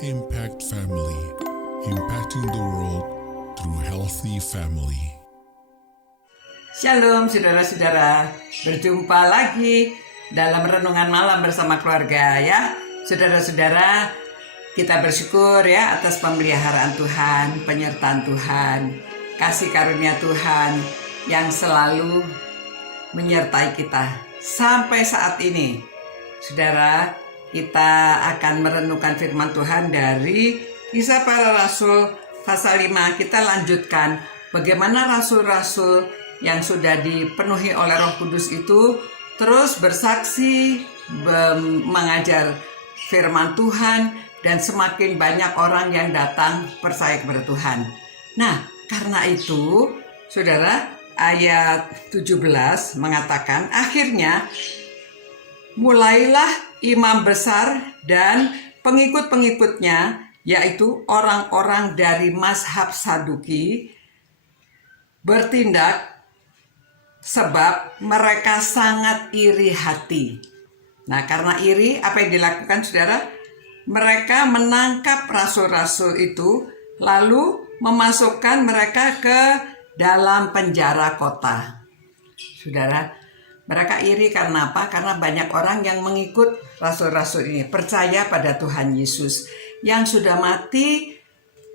Impact Family, impacting the world through healthy family. Shalom saudara-saudara, berjumpa lagi dalam renungan malam bersama keluarga ya. Saudara-saudara, kita bersyukur ya atas pemeliharaan Tuhan, penyertaan Tuhan, kasih karunia Tuhan yang selalu menyertai kita sampai saat ini. Saudara, kita akan merenungkan firman Tuhan dari Kisah Para Rasul pasal 5. Kita lanjutkan bagaimana rasul-rasul yang sudah dipenuhi oleh Roh Kudus itu terus bersaksi, mengajar firman Tuhan, dan semakin banyak orang yang datang percaya kepada Tuhan. Nah, karena itu, saudara, ayat 17 mengatakan, akhirnya mulailah imam besar dan pengikut-pengikutnya, yaitu orang-orang dari mazhab Saduki, bertindak sebab mereka sangat iri hati. Nah, karena iri, apa yang dilakukan, saudara? Mereka menangkap rasul-rasul itu, lalu memasukkan mereka ke dalam penjara kota. Saudara, mereka iri karena apa? Karena banyak orang yang mengikut rasul-rasul ini, percaya pada Tuhan Yesus yang sudah mati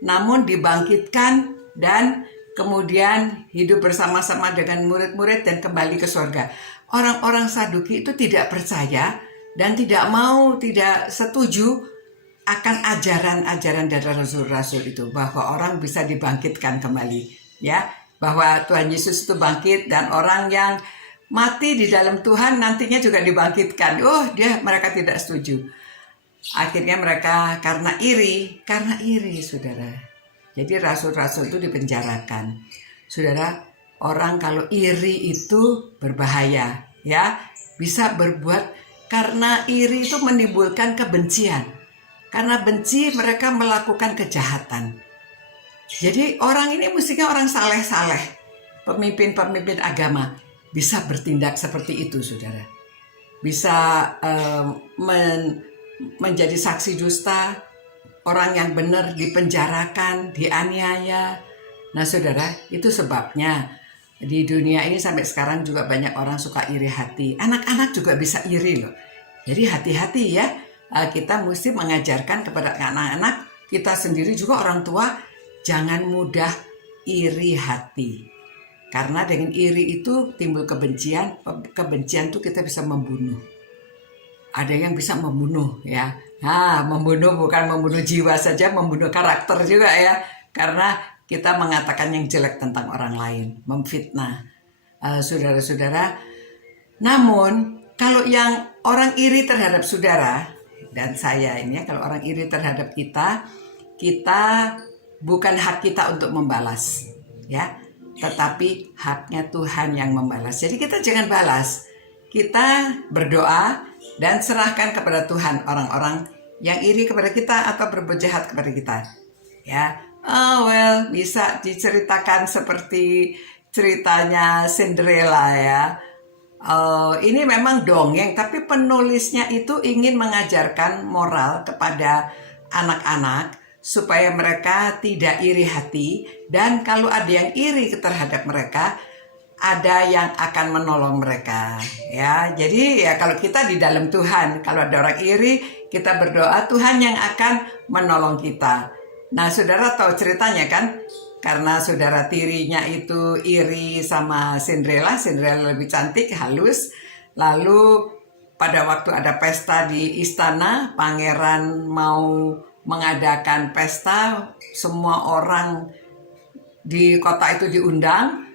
namun dibangkitkan dan kemudian hidup bersama-sama dengan murid-murid dan kembali ke surga. Orang-orang Saduki itu tidak percaya dan tidak setuju akan ajaran-ajaran dari rasul-rasul itu, bahwa orang bisa dibangkitkan kembali, ya, bahwa Tuhan Yesus itu bangkit dan orang yang mati di dalam Tuhan nantinya juga dibangkitkan. Mereka tidak setuju. Akhirnya mereka karena iri, saudara. Jadi rasul-rasul itu dipenjarakan. Saudara, orang kalau iri itu berbahaya, ya. Bisa berbuat, karena iri itu menimbulkan kebencian. Karena benci mereka melakukan kejahatan. Jadi orang ini mestinya orang saleh-saleh, pemimpin-pemimpin agama, bisa bertindak seperti itu, saudara. Bisa menjadi saksi dusta, orang yang benar dipenjarakan, dianiaya. Nah, saudara, itu sebabnya di dunia ini sampai sekarang juga banyak orang suka iri hati. Anak-anak juga bisa iri loh. Jadi hati-hati ya. Kita mesti mengajarkan kepada anak-anak, kita sendiri juga orang tua, jangan mudah iri hati. Karena dengan iri itu timbul kebencian. Kebencian itu kita bisa membunuh. Ada yang bisa membunuh ya. Nah, membunuh bukan membunuh jiwa saja, membunuh karakter juga ya. Karena kita mengatakan yang jelek tentang orang lain, memfitnah. Saudara-saudara, namun kalau yang orang iri terhadap saudara dan saya ini ya, kalau orang iri terhadap kita bukan hak kita untuk membalas, ya. Tetapi haknya Tuhan yang membalas. Jadi kita jangan balas. Kita berdoa dan serahkan kepada Tuhan orang-orang yang iri kepada kita atau berbuat jahat kepada kita. Ya, bisa diceritakan seperti ceritanya Cinderella ya. Ini memang dongeng, tapi penulisnya itu ingin mengajarkan moral kepada anak-anak supaya mereka tidak iri hati, dan kalau ada yang iri terhadap mereka, ada yang akan menolong mereka. Ya, jadi ya kalau kita di dalam Tuhan, kalau ada orang iri, kita berdoa Tuhan yang akan menolong kita. Nah, saudara tahu ceritanya kan? Karena saudara tirinya itu iri sama Cinderella lebih cantik, halus. Lalu pada waktu ada pesta di istana, pangeran mau mengadakan pesta, semua orang di kota itu diundang.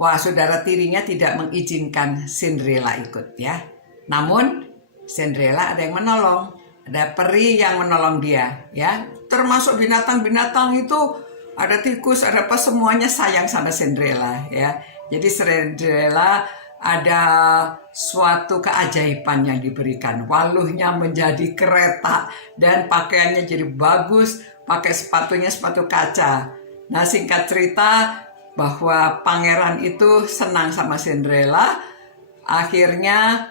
Wah, saudara tirinya tidak mengizinkan Cinderella ikut ya. Namun Cinderella ada yang menolong, ada peri yang menolong dia ya. Termasuk binatang-binatang itu, ada tikus, ada apa, semuanya sayang sama Cinderella ya. Jadi Cinderella ada suatu keajaiban yang diberikan. Waluhnya menjadi kereta dan pakaiannya jadi bagus, pakai sepatunya sepatu kaca. Nah, singkat cerita bahwa pangeran itu senang sama Cinderella. Akhirnya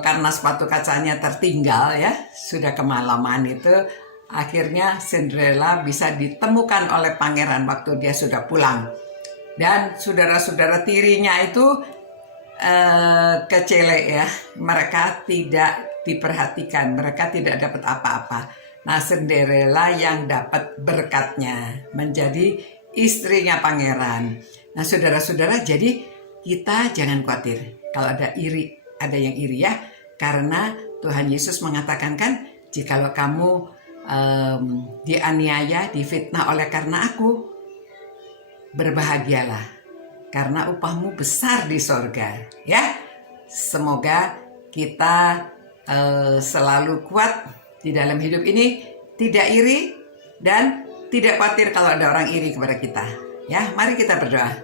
karena sepatu kacanya tertinggal ya, sudah kemalaman itu, akhirnya Cinderella bisa ditemukan oleh pangeran waktu dia sudah pulang. Dan saudara-saudara tirinya itu kecele ya, mereka tidak diperhatikan, mereka tidak dapat apa-apa. Nah, Cinderella yang dapat berkatnya menjadi istrinya pangeran. Nah, saudara-saudara, jadi kita jangan khawatir kalau ada yang iri ya, karena Tuhan Yesus mengatakan kan, jikalau kamu dianiaya, difitnah oleh karena aku, berbahagialah, karena upahmu besar di sorga. Ya, semoga kita selalu kuat di dalam hidup ini, tidak iri dan tidak khawatir kalau ada orang iri kepada kita. Ya, mari kita berdoa.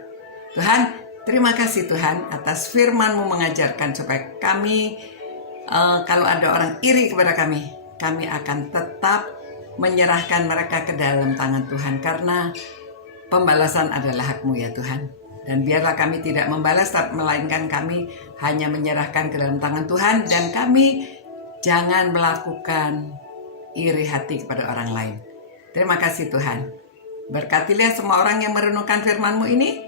Tuhan, terima kasih Tuhan atas firman-Mu mengajarkan supaya kami kalau ada orang iri kepada kami akan tetap menyerahkan mereka ke dalam tangan Tuhan, karena pembalasan adalah hak-Mu ya Tuhan. Dan biarlah kami tidak membalas, melainkan kami hanya menyerahkan ke dalam tangan Tuhan, dan kami jangan melakukan iri hati kepada orang lain. Terima kasih Tuhan. Berkatilah semua orang yang merenungkan firman-Mu ini.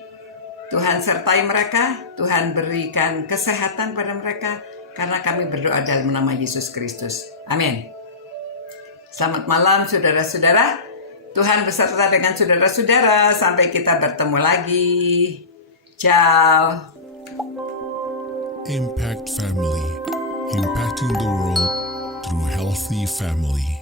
Tuhan sertai mereka, Tuhan berikan kesehatan pada mereka, karena kami berdoa dalam nama Yesus Kristus. Amin. Selamat malam saudara-saudara. Tuhan beserta dengan saudara-saudara. Sampai kita bertemu lagi. Ciao. Impact Family, impacting the world through healthy family.